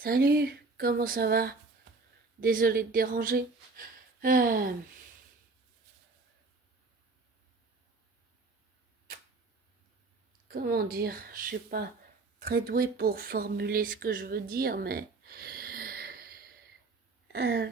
Salut, comment ça va? Désolé de déranger. Euh, Comment dire? Je suis pas très douée pour formuler ce que je veux dire, mais euh,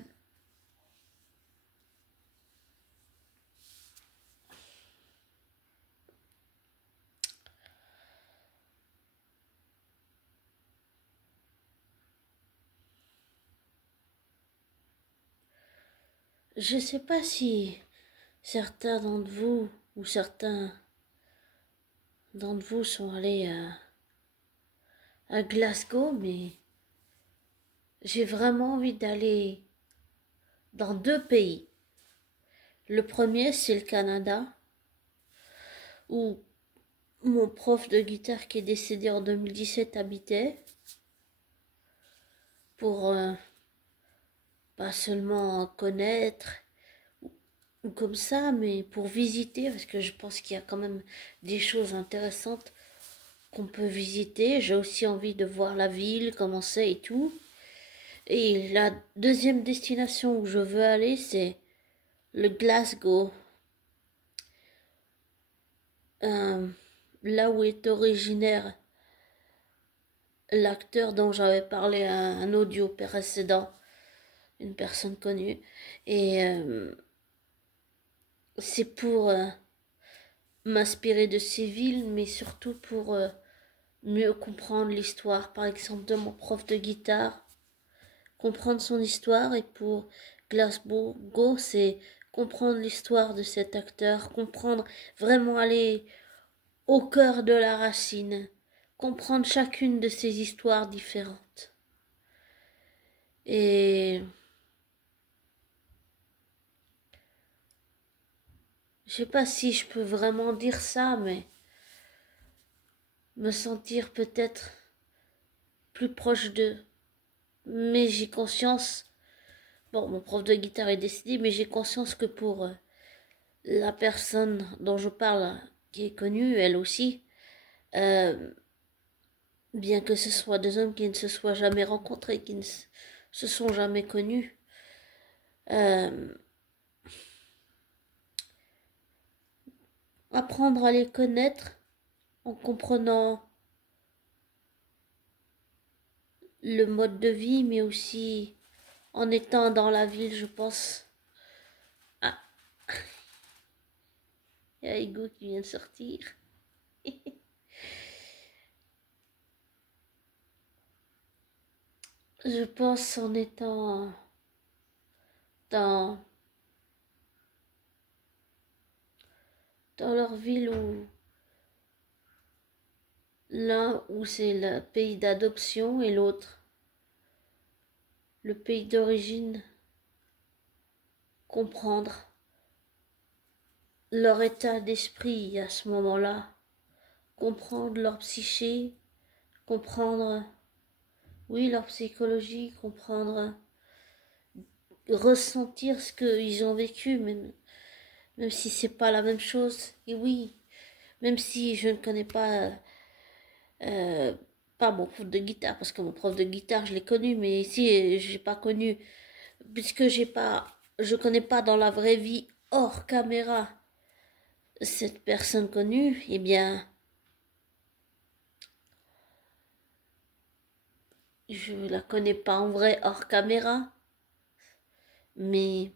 je sais pas si certains d'entre vous ou certains d'entre vous sont allés à Glasgow, mais j'ai vraiment envie d'aller dans deux pays. Le premier, c'est le Canada, où mon prof de guitare qui est décédé en 2017 habitait pour pas seulement connaître ou comme ça, mais pour visiter, parce que je pense qu'il y a quand même des choses intéressantes qu'on peut visiter. J'ai aussi envie de voir la ville, comment c'est et tout. Et la deuxième destination où je veux aller, c'est le Glasgow, euh, là où est originaire l'acteur dont j'avais parlé à un audio précédent, une personne connue. Et c'est pour m'inspirer de ces villes, mais surtout pour mieux comprendre l'histoire, par exemple, de mon prof de guitare, comprendre son histoire, et pour Glasgow, c'est comprendre l'histoire de cet acteur, comprendre, vraiment aller au cœur de la racine, comprendre chacune de ces histoires différentes. Et je sais pas si je peux vraiment dire ça, mais me sentir peut-être plus proche d'eux. Mais j'ai conscience, bon, mon prof de guitare est décédé, mais j'ai conscience que pour la personne dont je parle, qui est connue, elle aussi, euh, bien que ce soit deux hommes qui ne se soient jamais rencontrés, qui ne se sont jamais connus, euh, apprendre à les connaître en comprenant le mode de vie, mais aussi en étant dans la ville, je pense. Ah, il y a Ego qui vient de sortir. Je pense en étant dans, dans leur ville, où l'un où c'est le pays d'adoption et l'autre le pays d'origine, comprendre leur état d'esprit à ce moment-là, comprendre leur psyché, comprendre, oui, leur psychologie, comprendre, ressentir ce qu'ils ont vécu, même si c'est pas la même chose. Et oui, même si je ne connais euh, pas mon prof de guitare, parce que mon prof de guitare, je l'ai connu, mais ici, j'ai pas connu, puisque je connais pas dans la vraie vie, hors caméra, cette personne connue, eh bien, je la connais pas en vrai hors caméra, mais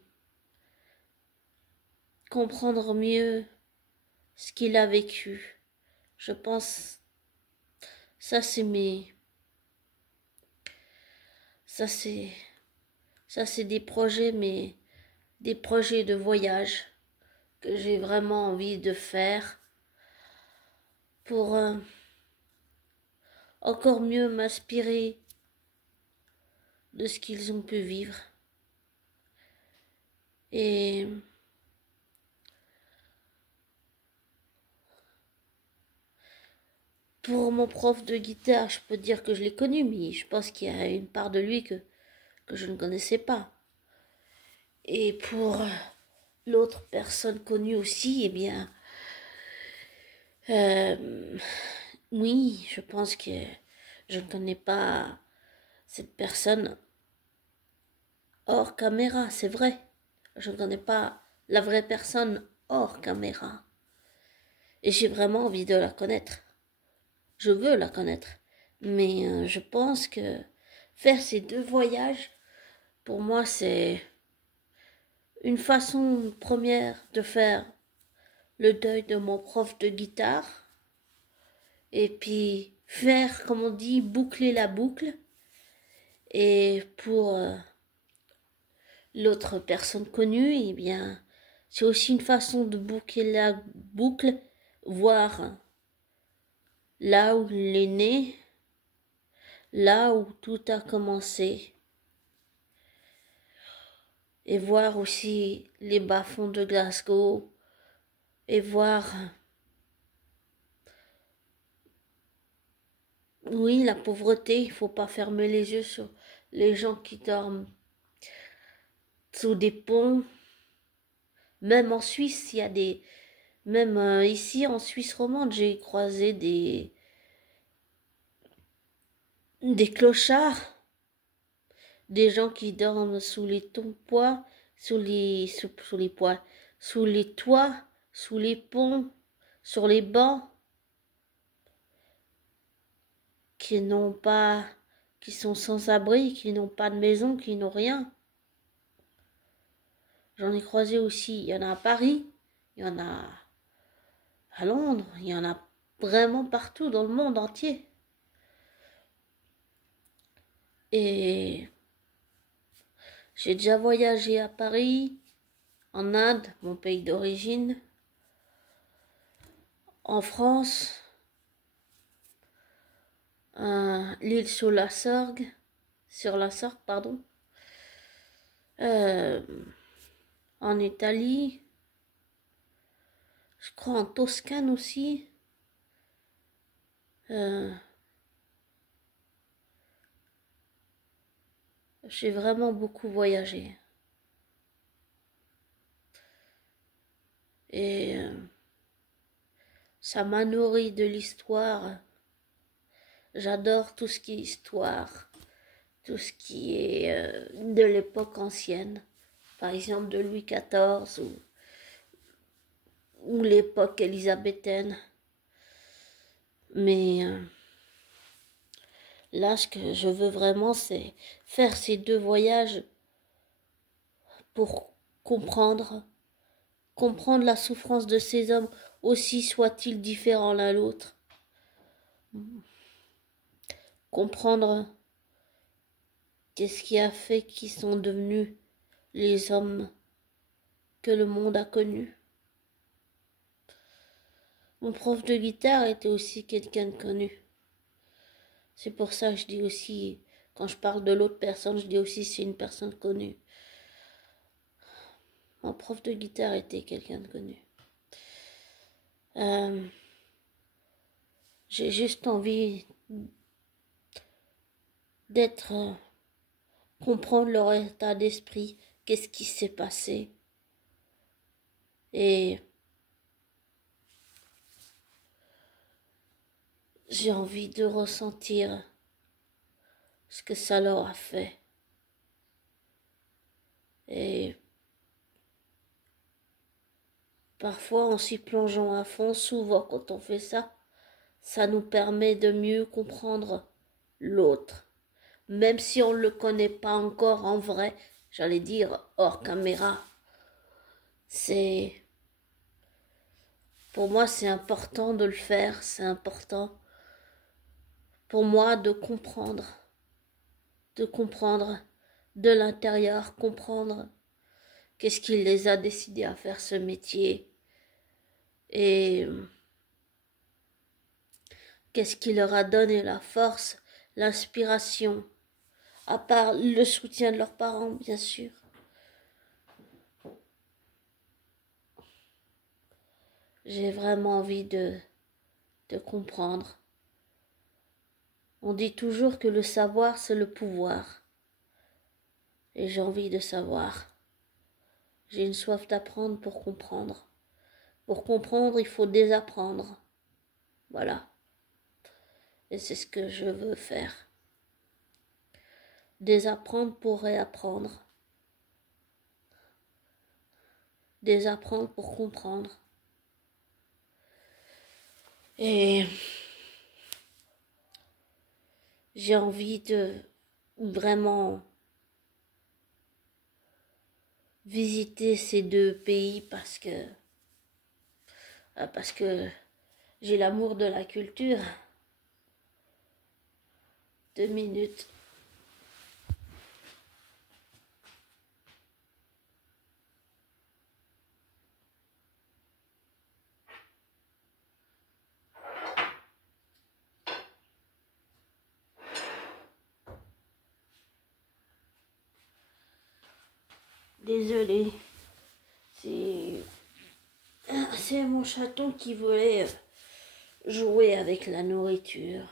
comprendre mieux ce qu'il a vécu, je pense, ça c'est mes, ça c'est, ça c'est des projets, mais des projets de voyage que j'ai vraiment envie de faire pour encore mieux m'inspirer de ce qu'ils ont pu vivre. Et pour mon prof de guitare, je peux dire que je l'ai connu, mais je pense qu'il y a une part de lui que je ne connaissais pas. Et pour l'autre personne connue aussi, eh bien, oui, je pense que je ne connais pas cette personne hors caméra, c'est vrai. Je ne connais pas la vraie personne hors caméra. Et j'ai vraiment envie de la connaître. Je veux la connaître. Mais je pense que faire ces 2 voyages, pour moi, c'est une façon première de faire le deuil de mon prof de guitare. Et puis faire, comme on dit, boucler la boucle. Et pour l'autre personne connue, eh bien, c'est aussi une façon de boucler la boucle, voir là où il est né, là où tout a commencé, et voir aussi les bas-fonds de Glasgow, et voir, oui, la pauvreté, il faut pas fermer les yeux sur les gens qui dorment sous des ponts. Même en Suisse, il y a des... Même ici, en Suisse romande, j'ai croisé des clochards, des gens qui dorment sous les poids, sous les poids, sous les toits, sous les ponts, sur les bancs, qui n'ont pas, qui sont sans abri, qui n'ont pas de maison, qui n'ont rien. J'en ai croisé aussi. Il y en a à Paris, il y en a à Londres, il y en a vraiment partout dans le monde entier. Et j'ai déjà voyagé à Paris, en Inde, mon pays d'origine, en France, l'île sur la Sorgue, pardon, en Italie, je crois en Toscane aussi. J'ai vraiment beaucoup voyagé. Et ça m'a nourri de l'histoire. J'adore tout ce qui est histoire, tout ce qui est de l'époque ancienne, par exemple de Louis XIV ou l'époque élisabéthaine. Mais là, ce que je veux vraiment, c'est faire ces 2 voyages pour comprendre la souffrance de ces hommes, aussi soient-ils différents l'un l'autre. Comprendre qu'est-ce qui a fait qu'ils sont devenus les hommes que le monde a connus. Mon prof de guitare était aussi quelqu'un de connu. C'est pour ça que je dis aussi, quand je parle de l'autre personne, je dis aussi c'est une personne connue. Mon prof de guitare était quelqu'un de connu. J'ai juste envie d'être, comprendre leur état d'esprit, qu'est-ce qui s'est passé. Et j'ai envie de ressentir ce que ça leur a fait. Et parfois, en s'y plongeant à fond, souvent quand on fait ça, ça nous permet de mieux comprendre l'autre. Même si on ne le connaît pas encore en vrai, j'allais dire hors caméra. Pour moi, c'est important de le faire, c'est important pour moi de comprendre de l'intérieur, comprendre qu'est-ce qui les a décidés à faire ce métier et qu'est-ce qui leur a donné la force, l'inspiration, à part le soutien de leurs parents, bien sûr. J'ai vraiment envie de comprendre. On dit toujours que le savoir, c'est le pouvoir. Et j'ai envie de savoir. J'ai une soif d'apprendre pour comprendre. Pour comprendre, il faut désapprendre. Voilà. Et c'est ce que je veux faire. Désapprendre pour réapprendre. Désapprendre pour comprendre. Et j'ai envie de vraiment visiter ces deux pays parce que j'ai l'amour de la culture. 2 minutes. Désolée. C'est mon chaton qui voulait jouer avec la nourriture.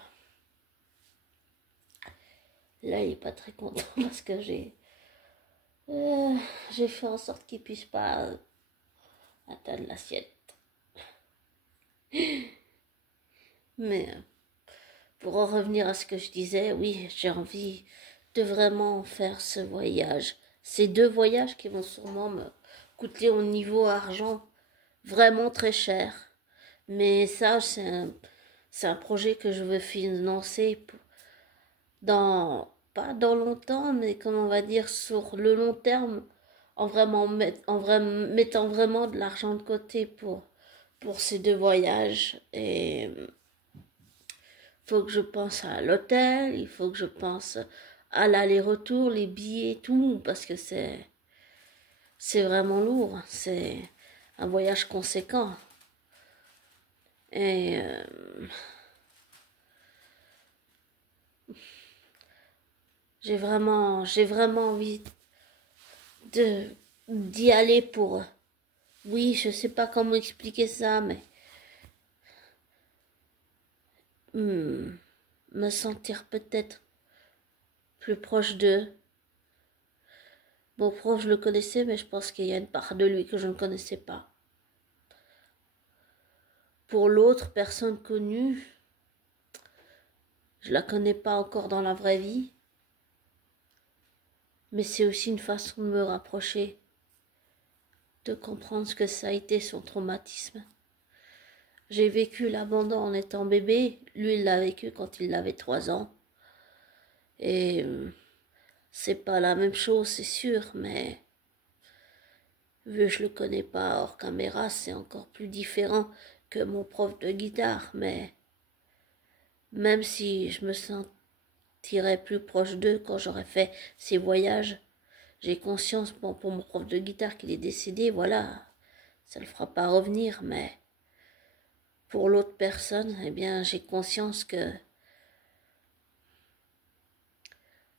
Là, il est pas très content parce que j'ai fait en sorte qu'il puisse pas atteindre l'assiette. Mais pour en revenir à ce que je disais, oui, j'ai envie de vraiment faire ce voyage. Ces deux voyages qui vont sûrement me coûter au niveau argent vraiment très cher. Mais ça, c'est un projet que je veux financer pas dans longtemps, mais comme on va dire sur le long terme, mettant vraiment de l'argent de côté pour ces deux voyages. Et faut que je pense à l'hôtel, il faut que je pense à l'aller-retour, les billets, tout, parce que c'est vraiment lourd. C'est un voyage conséquent. Et j'ai vraiment envie d'y aller pour. Oui, je sais pas comment expliquer ça, mais me sentir peut-être plus proche d'eux. Mon prof, je le connaissais, mais je pense qu'il y a une part de lui que je ne connaissais pas. Pour l'autre personne connue, je la connais pas encore dans la vraie vie, mais c'est aussi une façon de me rapprocher, de comprendre ce que ça a été son traumatisme. J'ai vécu l'abandon en étant bébé, lui il l'a vécu quand il avait 3 ans. Et c'est pas la même chose, c'est sûr, mais vu que je le connais pas hors caméra, c'est encore plus différent que mon prof de guitare, mais même si je me sentirais plus proche d'eux quand j'aurais fait ces voyages, j'ai conscience, bon, pour mon prof de guitare qu'il est décédé, voilà, ça le fera pas revenir, mais pour l'autre personne, eh bien, j'ai conscience que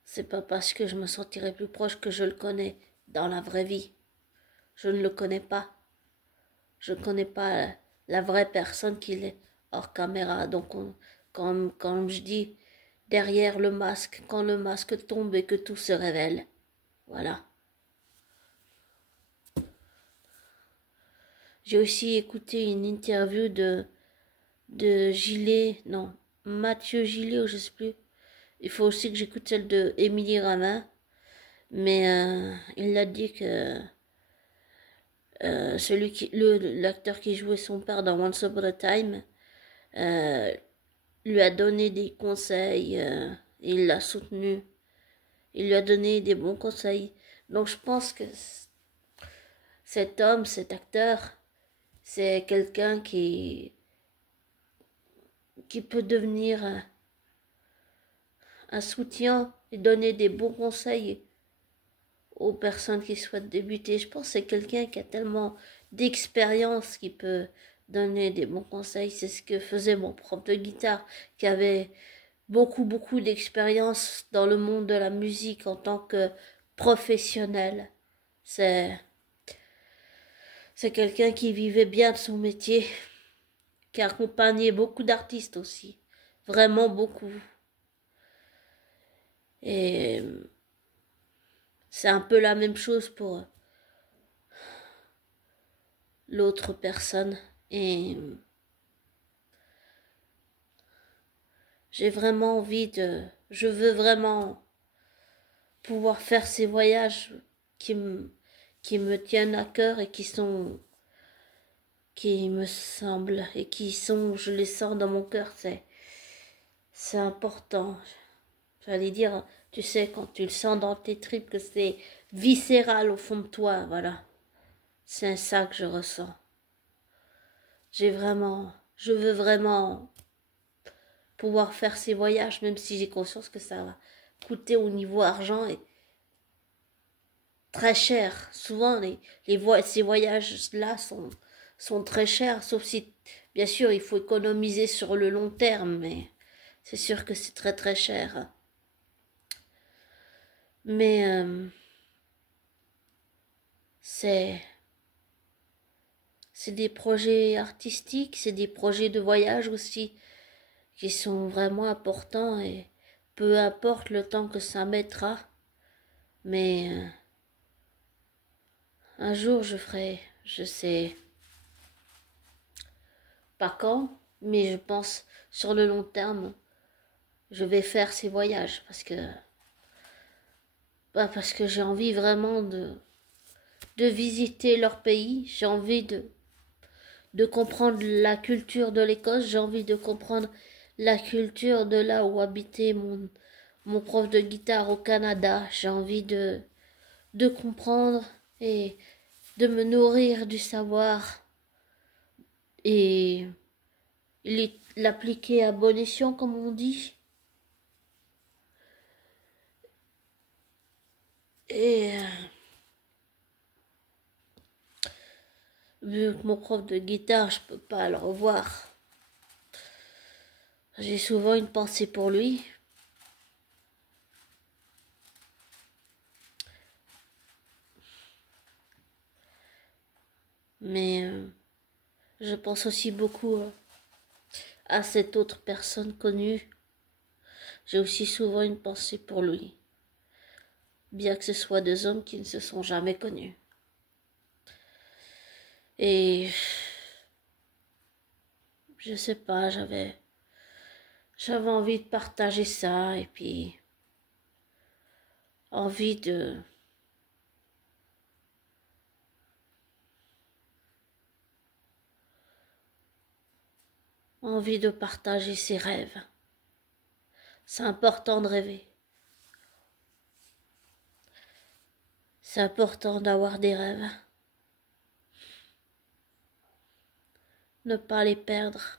c'est pas parce que je me sentirais plus proche que je le connais dans la vraie vie. Je ne le connais pas. Je ne connais pas la vraie personne qu'il est hors caméra. Donc, comme je dis, derrière le masque, quand le masque tombe et que tout se révèle. Voilà. J'ai aussi écouté une interview de Gillet, non, Mathieu Gillet, ou je sais plus. Il faut aussi que j'écoute celle de Émilie Ramin. Mais il a dit que l'acteur qui jouait son père dans Once Upon a Time euh, lui a donné des conseils, il l'a soutenu, il lui a donné des bons conseils. Donc je pense que cet homme, cet acteur, c'est quelqu'un qui peut devenir un soutien et donner des bons conseils aux personnes qui souhaitent débuter. Je pense que c'est quelqu'un qui a tellement d'expérience qui peut donner des bons conseils. C'est ce que faisait mon prof de guitare, qui avait beaucoup d'expérience dans le monde de la musique en tant que professionnel. C'est quelqu'un qui vivait bien de son métier, qui a accompagné beaucoup d'artistes aussi. Vraiment beaucoup. Et c'est un peu la même chose pour l'autre personne. Et j'ai vraiment envie je veux vraiment pouvoir faire ces voyages qui me, qui me tiennent à cœur et qui me semblent et qui sont, je les sens dans mon cœur, c'est important. J'allais dire, tu sais, quand tu le sens dans tes tripes, que c'est viscéral au fond de toi, voilà. C'est ça que je ressens. Je veux vraiment pouvoir faire ces voyages, même si j'ai conscience que ça va coûter au niveau argent et très cher. Souvent, ces voyages-là sont très chers, sauf si, bien sûr, il faut économiser sur le long terme, mais c'est sûr que c'est très très cher. Mais c'est des projets artistiques, c'est des projets de voyage aussi qui sont vraiment importants et peu importe le temps que ça mettra, mais un jour je ferai, je sais pas quand, mais je pense sur le long terme, je vais faire ces voyages parce que j'ai envie vraiment de visiter leur pays, j'ai envie de comprendre la culture de l'Écosse, j'ai envie de comprendre la culture de là où habitait mon prof de guitare au Canada, j'ai envie de comprendre et de me nourrir du savoir et l'appliquer à bon escient comme on dit. Et vu que mon prof de guitare, je peux pas le revoir, j'ai souvent une pensée pour lui. Mais je pense aussi beaucoup à cette autre personne connue. J'ai aussi souvent une pensée pour lui, bien que ce soit deux hommes qui ne se sont jamais connus. Et je sais pas, j'avais envie de partager ça et puis envie de partager ses rêves. C'est important de rêver. C'est important d'avoir des rêves. Ne pas les perdre.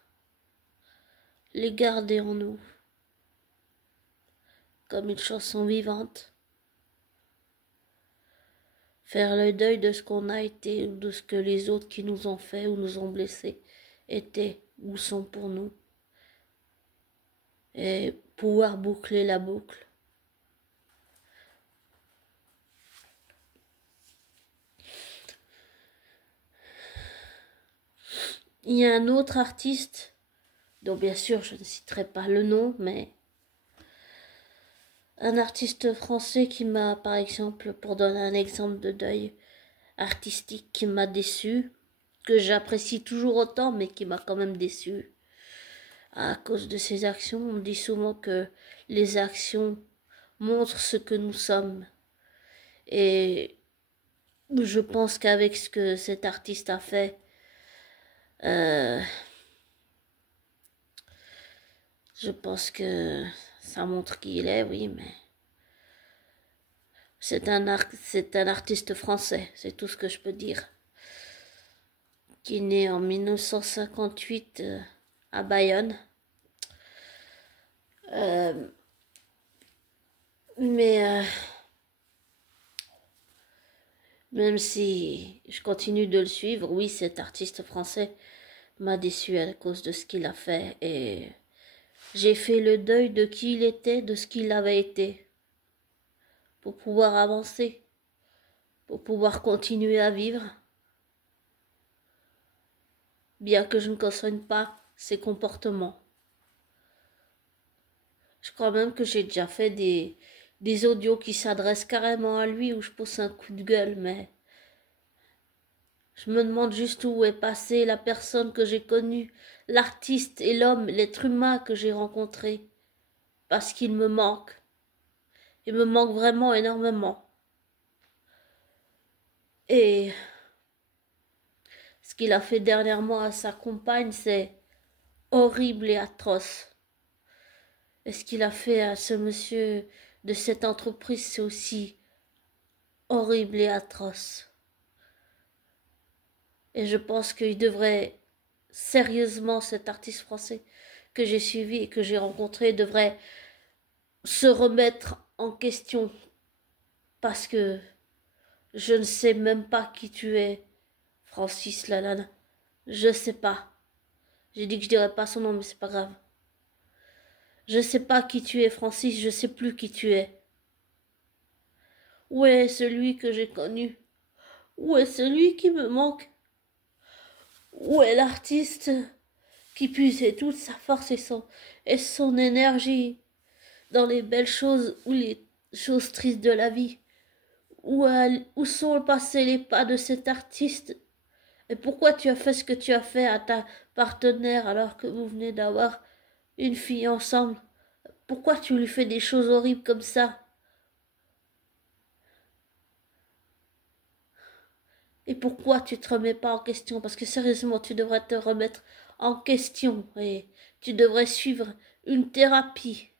Les garder en nous. Comme une chanson vivante. Faire le deuil de ce qu'on a été ou de ce que les autres qui nous ont fait ou nous ont blessés étaient ou sont pour nous. Et pouvoir boucler la boucle. Il y a un autre artiste, dont bien sûr je ne citerai pas le nom, mais un artiste français qui m'a, par exemple, pour donner un exemple de deuil artistique qui m'a déçu, que j'apprécie toujours autant, mais qui m'a quand même déçu à cause de ses actions. On me dit souvent que les actions montrent ce que nous sommes. Et je pense qu'avec ce que cet artiste a fait, je pense que ça montre qui il est, oui, mais c'est un artiste français, c'est tout ce que je peux dire. Qui est né en 1958 à Bayonne. Mais même si je continue de le suivre, oui, cet artiste français m'a déçu à cause de ce qu'il a fait et j'ai fait le deuil de qui il était, de ce qu'il avait été, pour pouvoir avancer, pour pouvoir continuer à vivre, bien que je ne cautionne pas ses comportements. Je crois même que j'ai déjà fait des audios qui s'adressent carrément à lui où je pousse un coup de gueule, mais je me demande juste où est passée la personne que j'ai connue, l'artiste et l'homme, l'être humain que j'ai rencontré, parce qu'il me manque. Il me manque vraiment énormément. Et ce qu'il a fait dernièrement à sa compagne, c'est horrible et atroce. Et ce qu'il a fait à ce monsieur de cette entreprise, c'est aussi horrible et atroce. Et je pense qu'il devrait sérieusement, cet artiste français que j'ai suivi et que j'ai rencontré, devrait se remettre en question. Parce que je ne sais même pas qui tu es, Francis Lalanne. Je sais pas. J'ai dit que je dirais pas son nom, mais c'est pas grave. Je sais pas qui tu es, Francis, je sais plus qui tu es. Où est celui que j'ai connu? Où est celui qui me manque? Où est l'artiste qui puisait toute sa force et son énergie dans les belles choses ou les choses tristes de la vie? Où sont passés les pas de cet artiste? Et pourquoi tu as fait ce que tu as fait à ta partenaire alors que vous venez d'avoir une fille ensemble? Pourquoi tu lui fais des choses horribles comme ça? Et pourquoi tu te remets pas en question? Parce que sérieusement, tu devrais te remettre en question et tu devrais suivre une thérapie.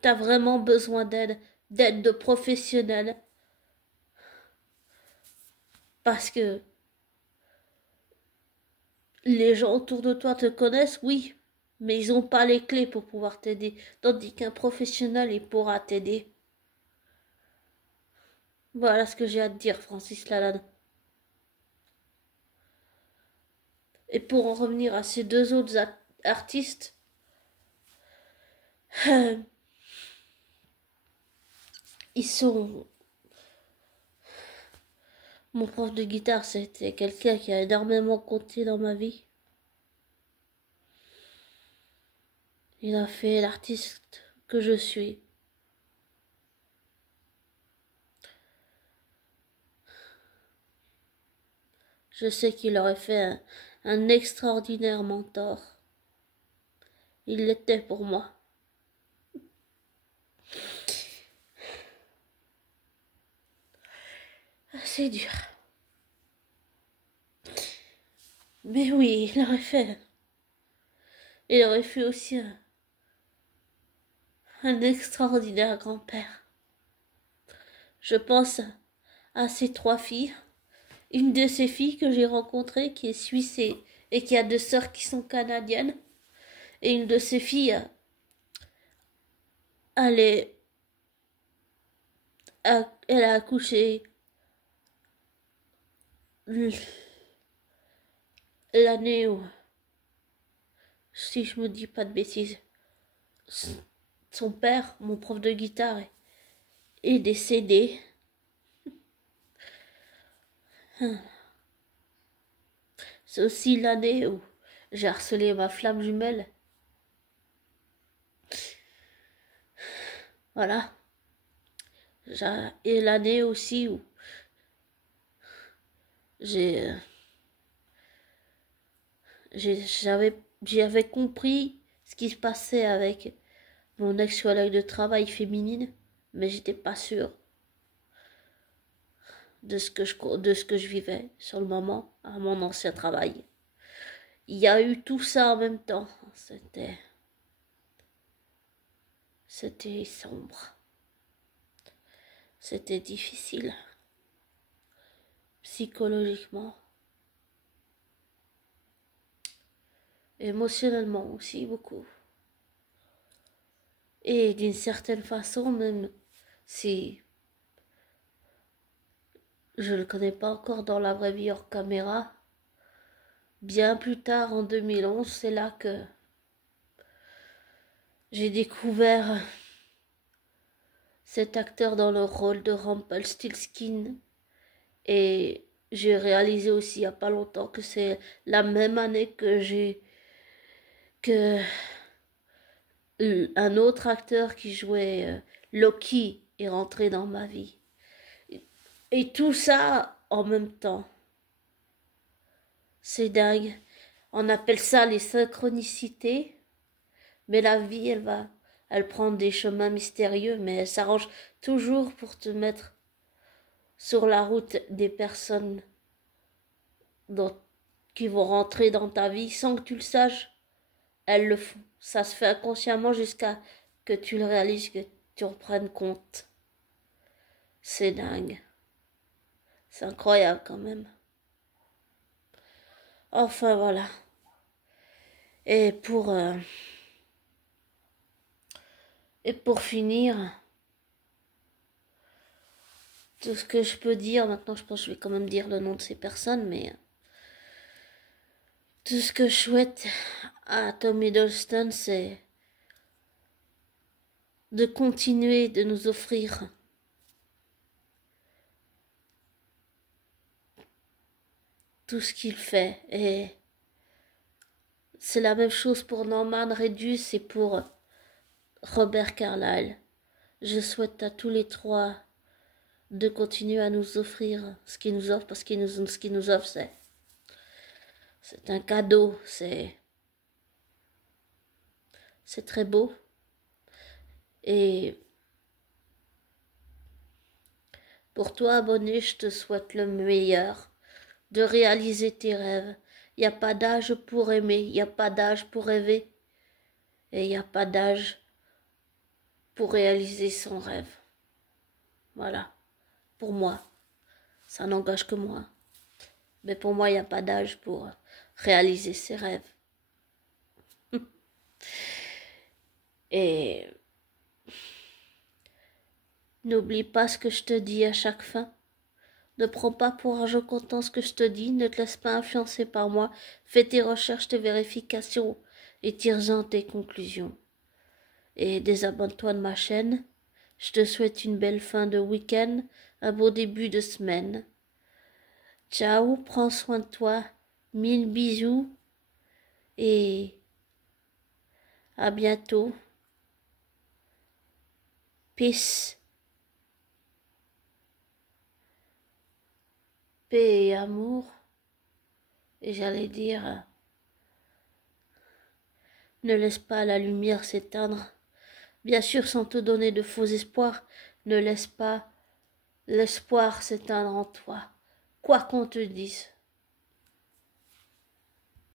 T'as vraiment besoin d'aide de professionnels. Parce que les gens autour de toi te connaissent, oui, mais ils n'ont pas les clés pour pouvoir t'aider. Tandis qu'un professionnel, il pourra t'aider. Voilà ce que j'ai à te dire, Francis Lalanne. Et pour en revenir à ces deux autres artistes, ils sont... Mon prof de guitare, c'était quelqu'un qui a énormément compté dans ma vie. Il a fait l'artiste que je suis. Je sais qu'il aurait fait un extraordinaire mentor. Il l'était pour moi. C'est dur. Mais oui, il aurait fait. Il aurait fait aussi un extraordinaire grand-père. Je pense à ces trois filles. Une de ces filles que j'ai rencontrées qui est suisse et qui a deux sœurs qui sont canadiennes. Et une de ces filles, elle a accouché l'année où, si je me dis pas de bêtises, son père, mon prof de guitare, est décédé. C'est aussi l'année où j'ai harcelé ma flamme jumelle. Voilà. Et l'année aussi où j'avais compris ce qui se passait avec mon ex-collègue de travail féminine, mais j'étais pas sûre de ce que je vivais sur le moment à mon ancien travail. Il y a eu tout ça en même temps. C'était sombre. C'était difficile. Psychologiquement. Émotionnellement aussi beaucoup. Et d'une certaine façon, même si je ne le connais pas encore dans la vraie vie hors caméra, bien plus tard en 2011, c'est là que j'ai découvert cet acteur dans le rôle de Rumpelstiltskin. Et j'ai réalisé aussi il n'y a pas longtemps que c'est la même année que un autre acteur qui jouait Loki est rentré dans ma vie. Et tout ça en même temps. C'est dingue. On appelle ça les synchronicités. Mais la vie, elle prend des chemins mystérieux, mais elle s'arrange toujours pour te mettre sur la route des personnes qui vont rentrer dans ta vie sans que tu le saches. Elles le font. Ça se fait inconsciemment jusqu'à que tu le réalises, que tu en prennes compte. C'est dingue. C'est incroyable quand même. Enfin voilà. Et pour finir, tout ce que je peux dire, maintenant je pense que je vais quand même dire le nom de ces personnes, mais tout ce que je souhaite à Tom Hiddleston, c'est de continuer de nous offrir tout ce qu'il fait. Et c'est la même chose pour Norman Reedus et pour Robert Carlyle. Je souhaite à tous les trois de continuer à nous offrir ce qu'il nous offre, parce ce qu'il nous offre, c'est un cadeau, c'est très beau. Et pour toi, abonné, je te souhaite le meilleur, de réaliser tes rêves. Il n'y a pas d'âge pour aimer, il n'y a pas d'âge pour rêver, et il n'y a pas d'âge pour réaliser son rêve. Voilà, pour moi, ça n'engage que moi. Mais pour moi, il n'y a pas d'âge pour réaliser ses rêves. Et n'oublie pas ce que je te dis à chaque fin. Ne prends pas pour argent comptant ce que je te dis, ne te laisse pas influencer par moi. Fais tes recherches, tes vérifications et tire-en tes conclusions. Et désabonne-toi de ma chaîne. Je te souhaite une belle fin de week-end, un beau début de semaine. Ciao, prends soin de toi, 1000 bisous et à bientôt. Peace. Paix et amour. Et j'allais dire, ne laisse pas la lumière s'éteindre. Bien sûr, sans te donner de faux espoirs, ne laisse pas l'espoir s'éteindre en toi, quoi qu'on te dise.